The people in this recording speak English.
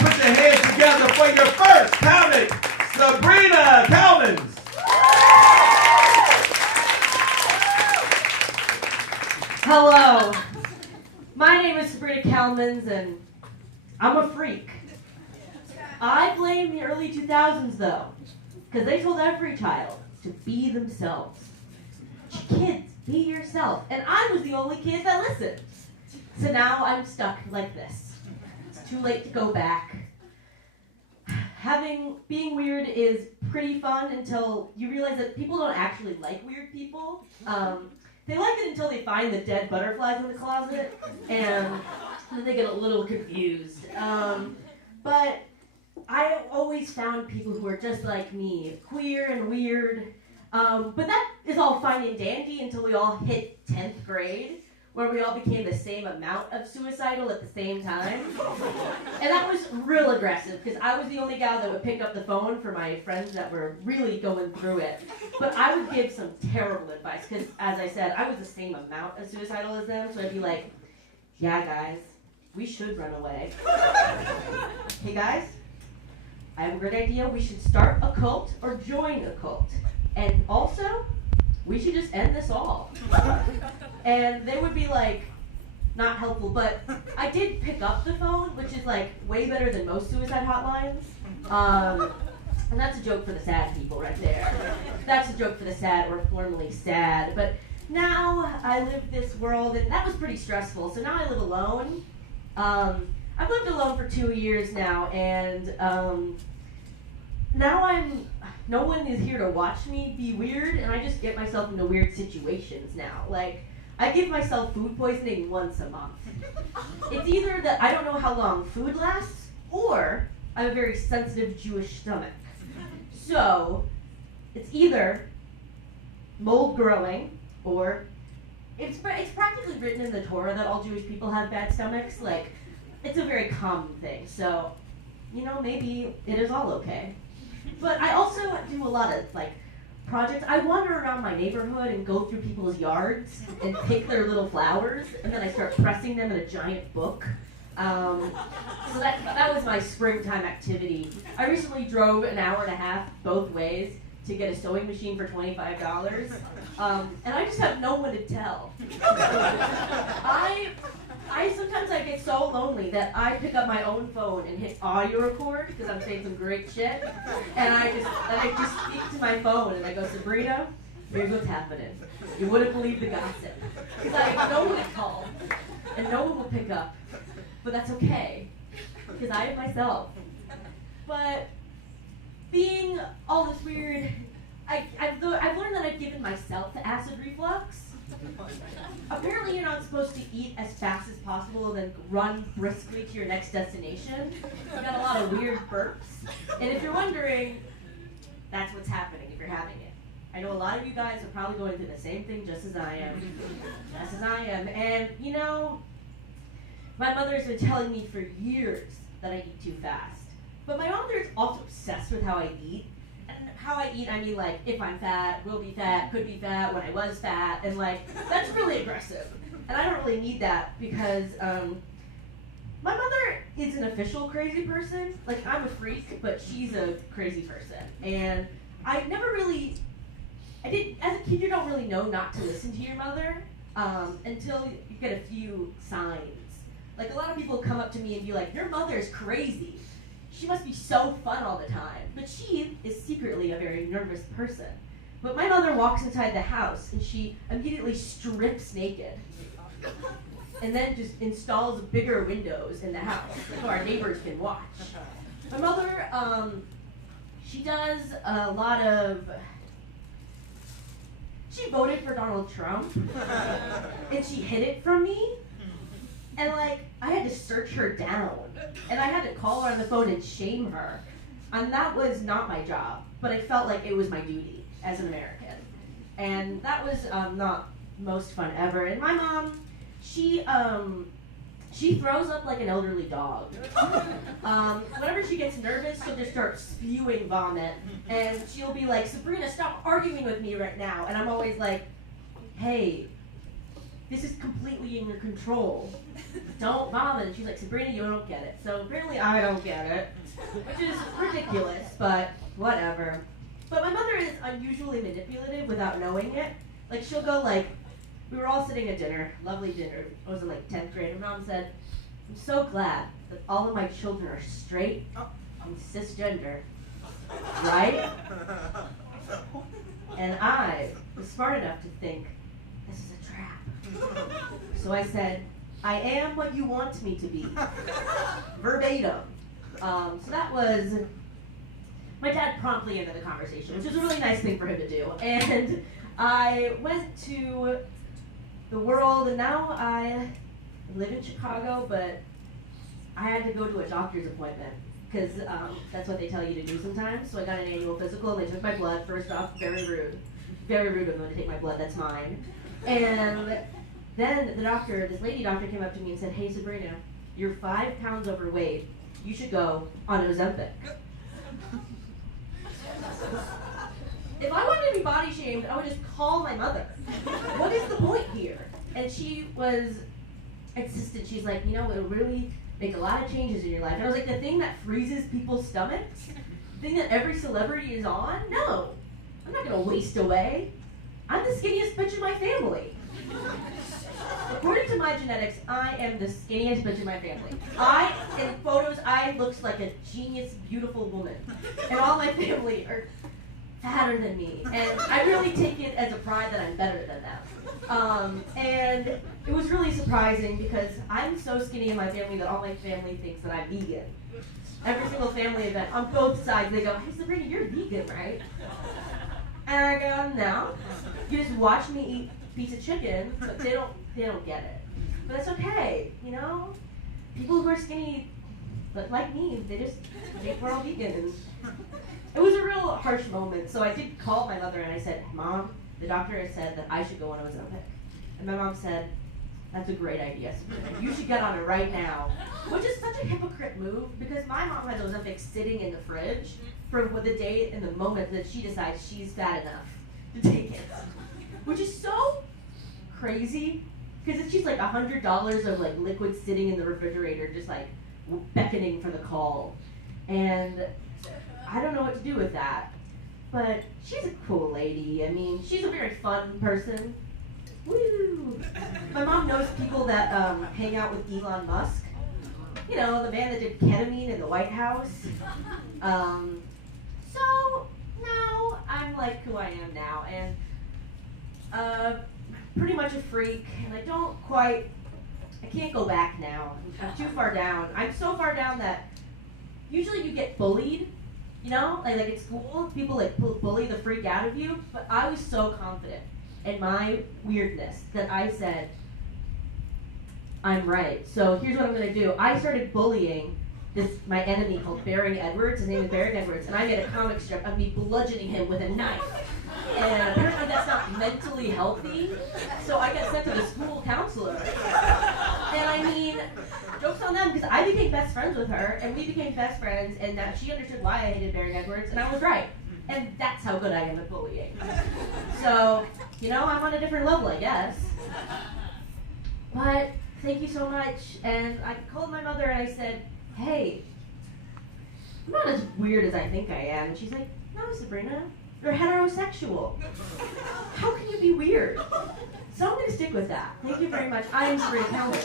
put your hands together for your first comic, Sabrina Calvins. Hello. My name is Sabrina Calvins, and I'm a freak. I blame the early 2000s, though, because they told every child to be themselves. Kids, be yourself. And I was the only kid that listened. So now I'm stuck like this. It's too late to go back. Being weird is pretty fun until you realize that people don't actually like weird people. They like it until they find the dead butterflies in the closet, and then they get a little confused. But I always found people who are just like me, queer and weird. But that is all fine and dandy until we all hit 10th grade, where we all became the same amount of suicidal at the same time. And that was real aggressive, because I was the only gal that would pick up the phone for my friends that were really going through it. But I would give some terrible advice, because as I said, I was the same amount of suicidal as them, so I'd be like, yeah guys, we should run away. Hey guys, I have a great idea. We should start a cult or join a cult. And also, we should just end this all. And they would be like, not helpful, but I did pick up the phone, which is like way better than most suicide hotlines. And that's a joke for the sad people right there. That's a joke for the sad or formerly sad. But now I live this world, and that was pretty stressful. So now I live alone. I've lived alone for 2 years now, and now no one is here to watch me be weird, and I just get myself into weird situations now. Like, I give myself food poisoning once a month. It's either that I don't know how long food lasts, or I have a very sensitive Jewish stomach. So, it's either mold growing, or it's practically written in the Torah that all Jewish people have bad stomachs. Like, it's a very common thing. So, maybe it is all okay. But I also do a lot of, projects. I wander around my neighborhood and go through people's yards and pick their little flowers, and then I start pressing them in a giant book. So that was my springtime activity. I recently drove an hour and a half both ways to get a sewing machine for $25, and I just have no one to tell. Sometimes I get so lonely that I pick up my own phone and hit audio record because I'm saying some great shit, and I just speak to my phone and I go, Sabrina, here's what's happening. You wouldn't believe the gossip, because I have no one to call and no one will pick up, but that's okay because I am myself. But being all this weird, I've learned that I've given myself to acid reflux. Apparently you're not supposed to eat as fast as possible and then run briskly to your next destination. You got a lot of weird burps. And if you're wondering, that's what's happening if you're having it. I know a lot of you guys are probably going through the same thing just as I am. Just as I am. And my mother's been telling me for years that I eat too fast. But my mother is also obsessed with how I eat. How I eat, I mean, if I'm fat, will be fat, could be fat, when I was fat, and that's really aggressive. And I don't really need that because my mother is an official crazy person. I'm a freak, but she's a crazy person. And as a kid, you don't really know not to listen to your mother until you get a few signs. A lot of people come up to me and be like, your mother's crazy. She must be so fun all the time. But she is secretly a very nervous person. But my mother walks inside the house and she immediately strips naked. And then just installs bigger windows in the house so our neighbors can watch. My mother, she does a lot of... She voted for Donald Trump. And she hid it from me. And I had to search her down, and I had to call her on the phone and shame her, and that was not my job, but I felt like it was my duty as an American, and that was not most fun ever. And my mom, she throws up like an elderly dog. Whenever she gets nervous, she'll just start spewing vomit, and she'll be like, Sabrina, stop arguing with me right now, and I'm always like, hey, this is completely in your control. Don't vomit. And she's like, Sabrina, you don't get it. So apparently I don't get it, which is ridiculous, but whatever. But my mother is unusually manipulative without knowing it. Like, she'll go like, we were all sitting at dinner, lovely dinner. I was in like 10th grade. And Mom said, I'm so glad that all of my children are straight and cisgender, right? And I was smart enough to think, this is a trap. So I said, I am what you want me to be. Verbatim. So that was, my dad promptly ended the conversation, which was a really nice thing for him to do. And I went to the world, and now I live in Chicago, but I had to go to a doctor's appointment because that's what they tell you to do sometimes. So I got an annual physical, and they took my blood. First off, very rude. Very rude of them to take my blood, that's mine. And then the doctor, this lady doctor, came up to me and said, hey Sabrina, you're 5 pounds overweight. You should go on Ozempic. If I wanted to be body shamed, I would just call my mother. What is the point here? And she was insistent. She's like, you know, it'll really make a lot of changes in your life. And I was like, the thing that freezes people's stomachs? The thing that every celebrity is on? No. I'm not going to waste away. I'm the skinniest bitch in my family. According to my genetics, I am the skinniest bitch in my family. In photos, I look like a genius, beautiful woman. And all my family are fatter than me. And I really take it as a pride that I'm better than them. And it was really surprising because I'm so skinny in my family that all my family thinks that I'm vegan. Every single family event, on both sides, they go, hey Sabrina, you're vegan, right? And I go, no. You just watch me eat piece of chicken, but they don't get it. But that's okay, you know? People who are skinny, but like me, they just think we're all vegan. And it was a real harsh moment, so I did call my mother and I said, Mom, the doctor has said that I should go on Ozempic. And my mom said, that's a great idea, Sabrina. You should get on it right now. Which is such a hypocrite move, because my mom has Ozempic sitting in the fridge for the day and the moment that she decides she's fat enough to take it. Which is so crazy, because it's just like $100 of like liquid sitting in the refrigerator, just like beckoning for the call. And I don't know what to do with that. But she's a cool lady. I mean, she's a very fun person. Woo! My mom knows people that hang out with Elon Musk. You know, the man that did ketamine in the White House. So now I'm like who I am now, and pretty much a freak, and I can't go back now. I'm too far down. I'm so far down that usually you get bullied, you know, like at school, people like bully the freak out of you, but I was so confident in my weirdness that I said, I'm right. So here's what I'm gonna do. I started bullying my enemy called Barry Edwards. His name is Barry Edwards, and I made a comic strip of me bludgeoning him with a knife. And apparently that's not mentally healthy, so I got sent to the school counselor. And I mean, joke's on them, because I became best friends with her, and we became best friends, and that she understood why I hated Barry Edwards, and I was right. And that's how good I am at bullying. So, you know, I'm on a different level, I guess. But thank you so much. And I called my mother and I said, hey, I'm not as weird as I think I am. And she's like, no, Sabrina, you're heterosexual. How can you be weird? So I'm going to stick with that. Thank you very much. I am Sabrina Cowan.